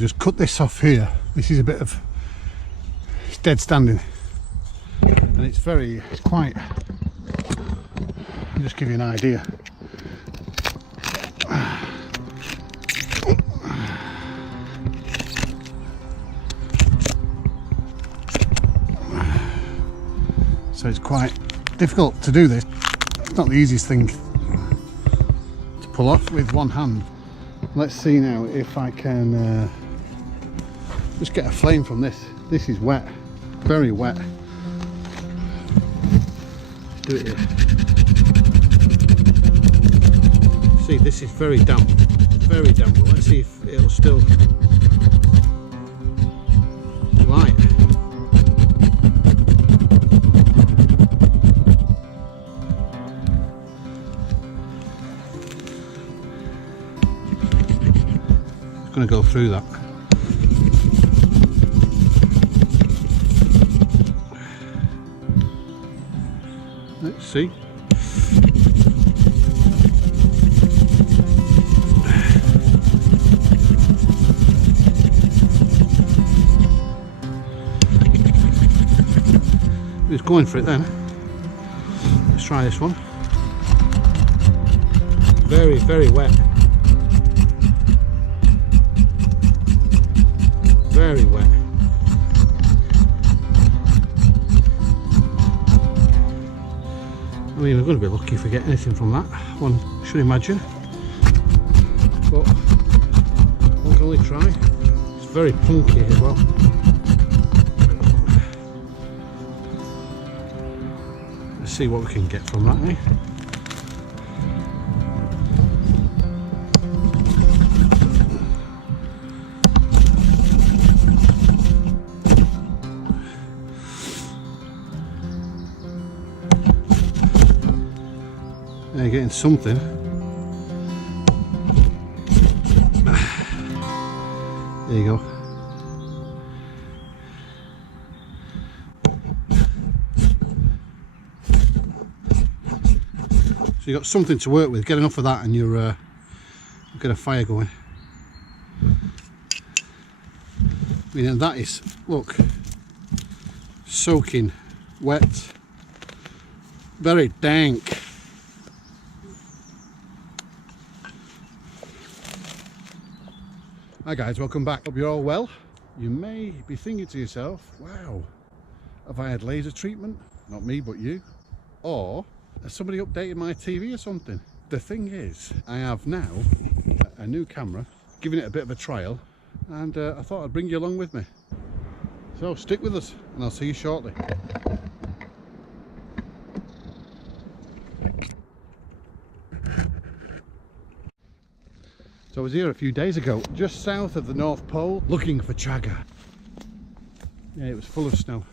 just cut this off here. This is a bit of, it's dead standing, and it's quite, I'll just give you an idea. So it's quite difficult to do this. It's not the easiest thing to pull off with one hand. Let's see now if I can just get a flame from this. This is wet, very wet. Let's do it here. See, this is very damp, but let's see if it'll still light. Going to go through that. Let's see. It's going for it then. Let's try this one. Very, very wet. Very wet. I mean, I'm going to be lucky if we get anything from that one, I should imagine. But one can only try. It's very punky as well. Let's see what we can get from that, eh? You're getting something. There you go. So you've got something to work with. Get enough of that and you're get a fire going. I mean, and that is, look, soaking wet, very dank. Hi guys, welcome back. Hope you're all well. You may be thinking to yourself, wow, have I had laser treatment? Not me, but you. Or has somebody updated my TV or something? The thing is, I have now a new camera, giving it a bit of a trial, and I thought I'd bring you along with me. So stick with us and I'll see you shortly. So I was here a few days ago, just south of the North Pole, looking for chaga. Yeah, it was full of snow.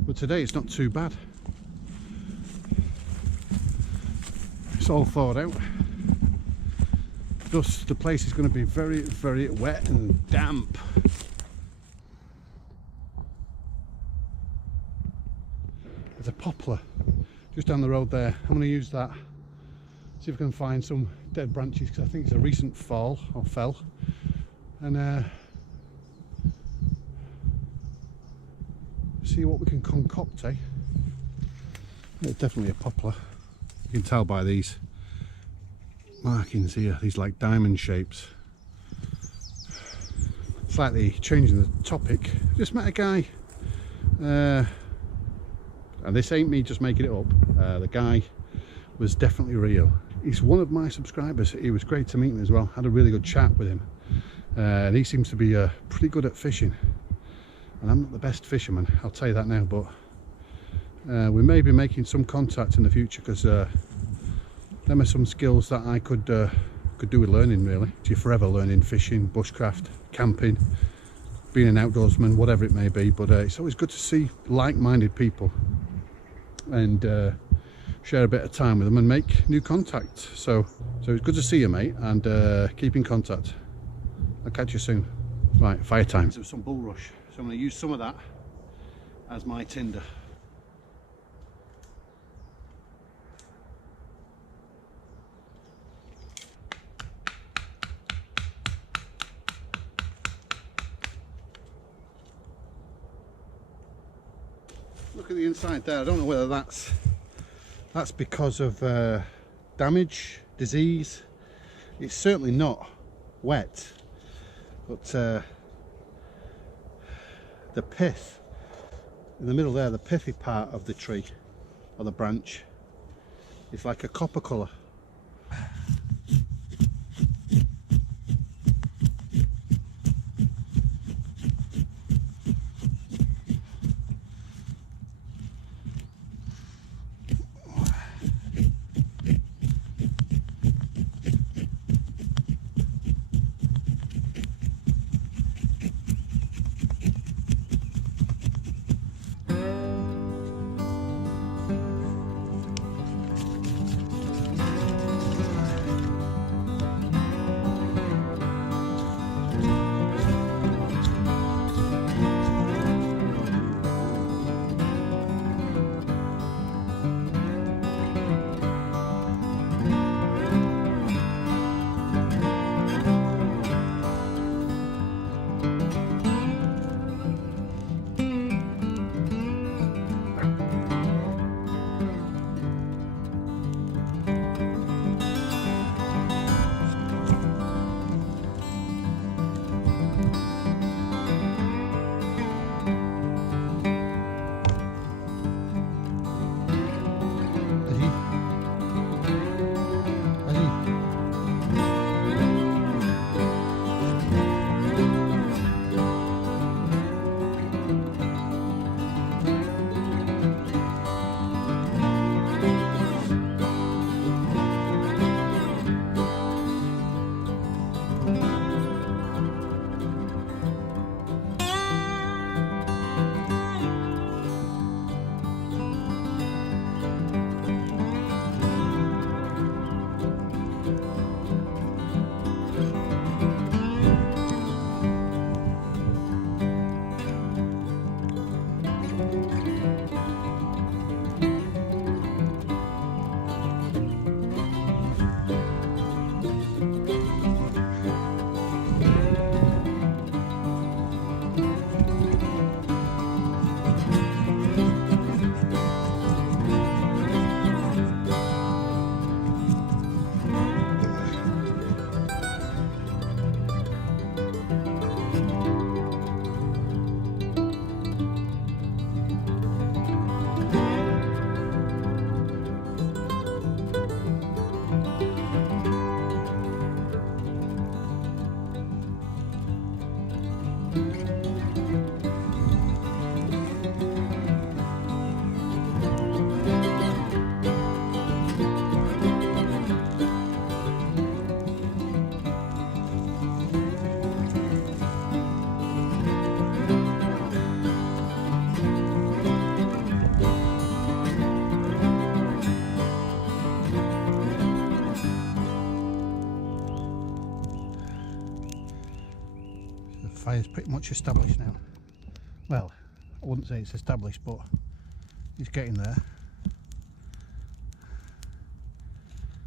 But today it's not too bad. It's all thawed out. Thus, the place is going to be very, very wet and damp. There's a poplar just down the road there. I'm going to use that. See if I can find some dead branches, because I think it's a recent fall or fell, and see what we can concoct, eh? It's definitely a poplar. You can tell by these markings here, these like diamond shapes. Slightly changing the topic, just met a guy, and this ain't me just making it up, the guy was definitely real. He's one of my subscribers. He was great to meet him as well. Had a really good chat with him, and he seems to be pretty good at fishing, and I'm not the best fisherman, I'll tell you that now, but we may be making some contact in the future, because them are some skills that I could do with learning, really. You're forever learning: fishing, bushcraft, camping, being an outdoorsman, whatever it may be. But it's always good to see like-minded people and share a bit of time with them and make new contact. So it's good to see you, mate, and keep in contact. I'll catch you soon. Right, fire time. There's some bulrush, so I'm going to use some of that as my tinder. Look at the inside there. I don't know whether that's because of damage, disease. It's certainly not wet, but the pith in the middle there, the pithy part of the tree or the branch, is like a copper colour. Fire's pretty much established now. Well, I wouldn't say it's established, but it's getting there.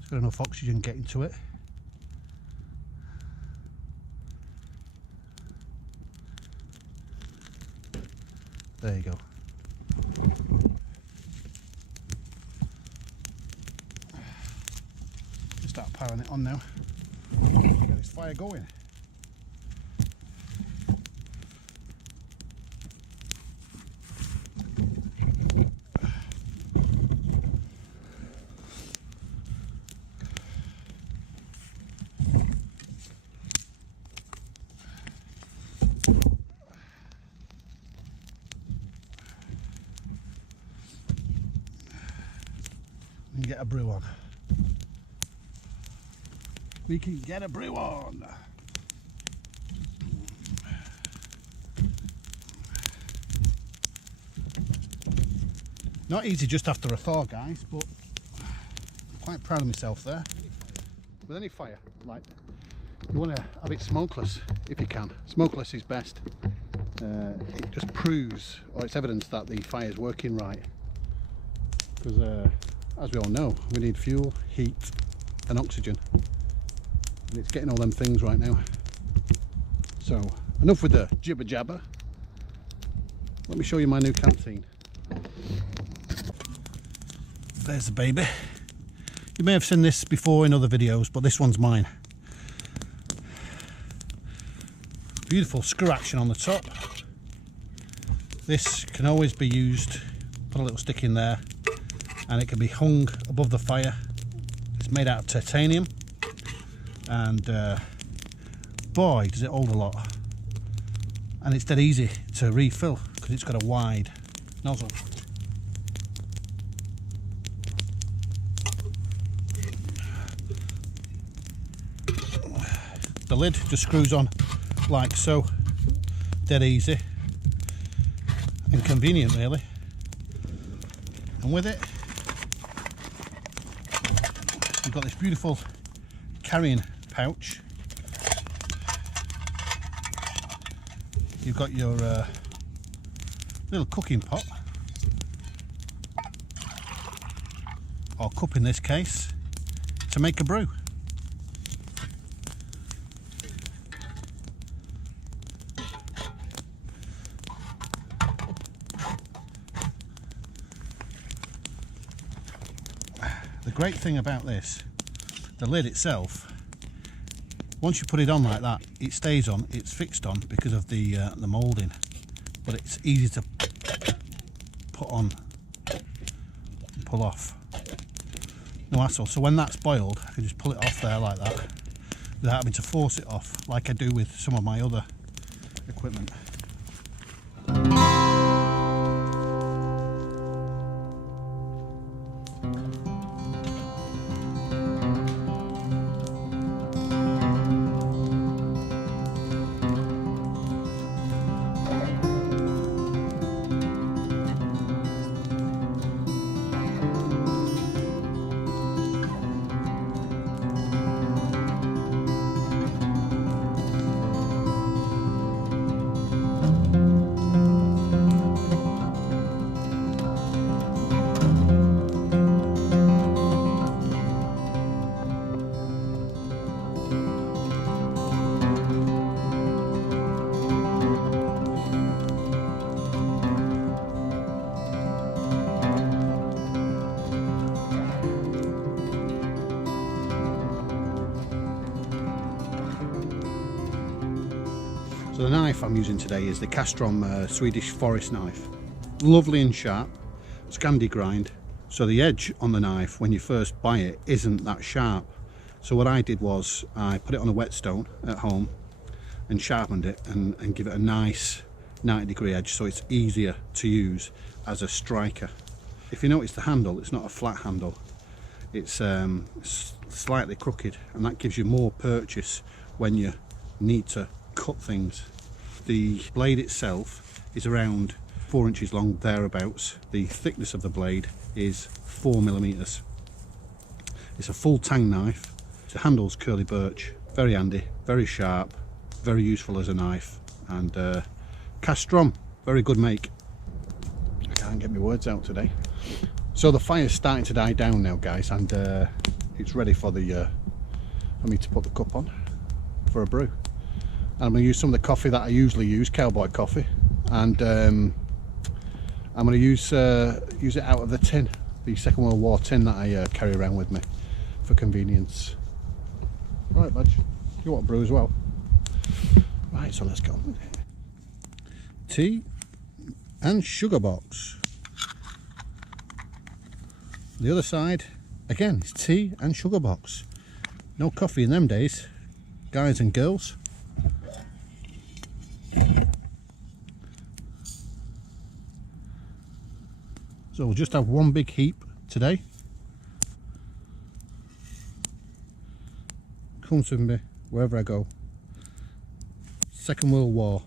It's got enough oxygen getting to it. There you go. Just start powering it on now. Get this fire going. And get a brew on. We can get a brew on. Not easy just after a thaw, guys, but I'm quite proud of myself there. With any fire, like, you want to have it smokeless if you can. Smokeless is best. It just proves, or it's evidence that the fire is working right. Because as we all know, we need fuel, heat and oxygen. And it's getting all them things right now. So, enough with the jibber jabber. Let me show you my new canteen. There's the baby. You may have seen this before in other videos, but this one's mine. Beautiful screw action on the top. This can always be used, put a little stick in there, and it can be hung above the fire. It's made out of titanium, and boy does it hold a lot. And it's dead easy to refill because it's got a wide nozzle. The lid just screws on like so, dead easy and convenient really. And with it you've got this beautiful carrying pouch. You've got your little cooking pot, or cup in this case, to make a brew. The great thing about this, the lid itself, once you put it on like that, it stays on, it's fixed on because of the moulding, but it's easy to put on and pull off. No hassle. So when that's boiled, I can just pull it off there like that without having to force it off like I do with some of my other equipment. So the knife I'm using today is the Casstrom Swedish forest knife. Lovely and sharp, Scandi grind. So the edge on the knife when you first buy it isn't that sharp. So what I did was I put it on a whetstone at home and sharpened it and give it a nice 90-degree edge so it's easier to use as a striker. If you notice the handle, it's not a flat handle. It's slightly crooked, and that gives you more purchase when you need to cut things. The blade itself is around 4 inches long, thereabouts. The thickness of the blade is 4mm. It's a full tang knife. The handle's curly birch, very handy, very sharp, very useful as a knife, and Casstrom, very good make. I can't get my words out today. So the fire's starting to die down now, guys, and it's ready for me to put the cup on for a brew. I'm going to use some of the coffee that I usually use, cowboy coffee, and I'm going to use it out of the tin, the Second World War tin that I carry around with me for convenience. Right, Budge, you want a brew as well? Right, so let's go. Tea and sugar box. The other side, again, is tea and sugar box. No coffee in them days, guys and girls. So we'll just have one big heap today. Comes with me wherever I go. Second World War.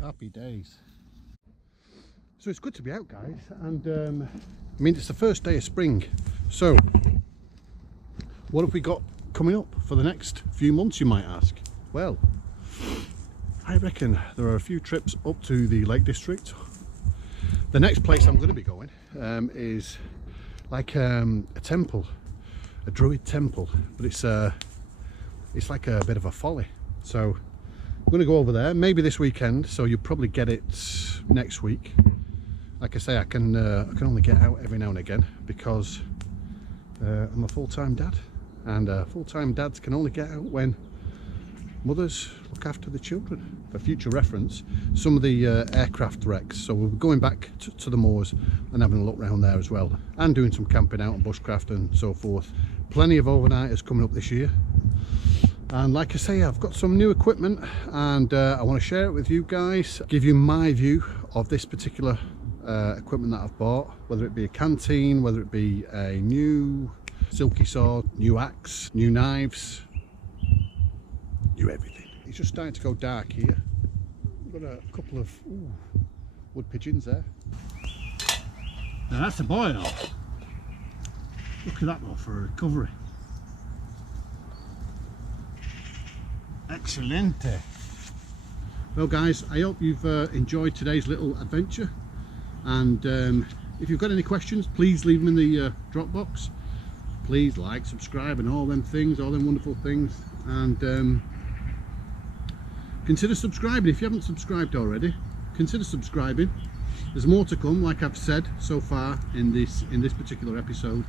Happy days. So it's good to be out, guys, and I mean, it's the first day of spring, so what have we got coming up for the next few months, you might ask? Well, I reckon there are a few trips up to the Lake District. The next place I'm going to be going is like a temple, a druid temple, but it's like a bit of a folly. So I'm going to go over there maybe this weekend, so you'll probably get it next week. Like I say, I can only get out every now and again because I'm a full-time dad, and full-time dads can only get out when mothers look after the children. For future reference, some of the aircraft wrecks, so we'll be going back to the moors and having a look around there as well, and doing some camping out on Bushcraft and so forth. Plenty of overnighters coming up this year. And like I say, I've got some new equipment, and I want to share it with you guys, give you my view of this particular equipment that I've bought, whether it be a canteen, whether it be a new silky saw, new axe, new knives, new everything. It's just starting to go dark here. We've got a couple of wood pigeons there. Now that's a boy though. Look at that though for a recovery. Excellente. Well guys, I hope you've enjoyed today's little adventure, and if you've got any questions, please leave them in the drop box. Please like, subscribe and all them things, all them wonderful things, and consider subscribing. If you haven't subscribed already, consider subscribing. There's more to come, like I've said so far in this particular episode,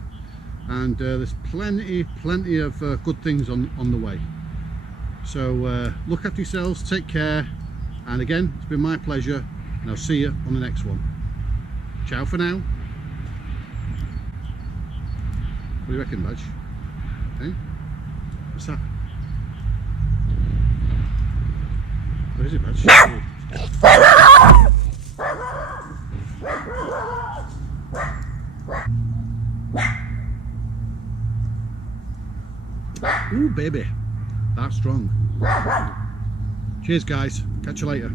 and there's plenty of good things on the way. So look after yourselves, take care, and again, it's been my pleasure, and I'll see you on the next one. Ciao for now. What do you reckon, Birch? Hey? What's that? What is it, Birch? Ooh, baby. That's strong. Cheers, guys. Catch you later.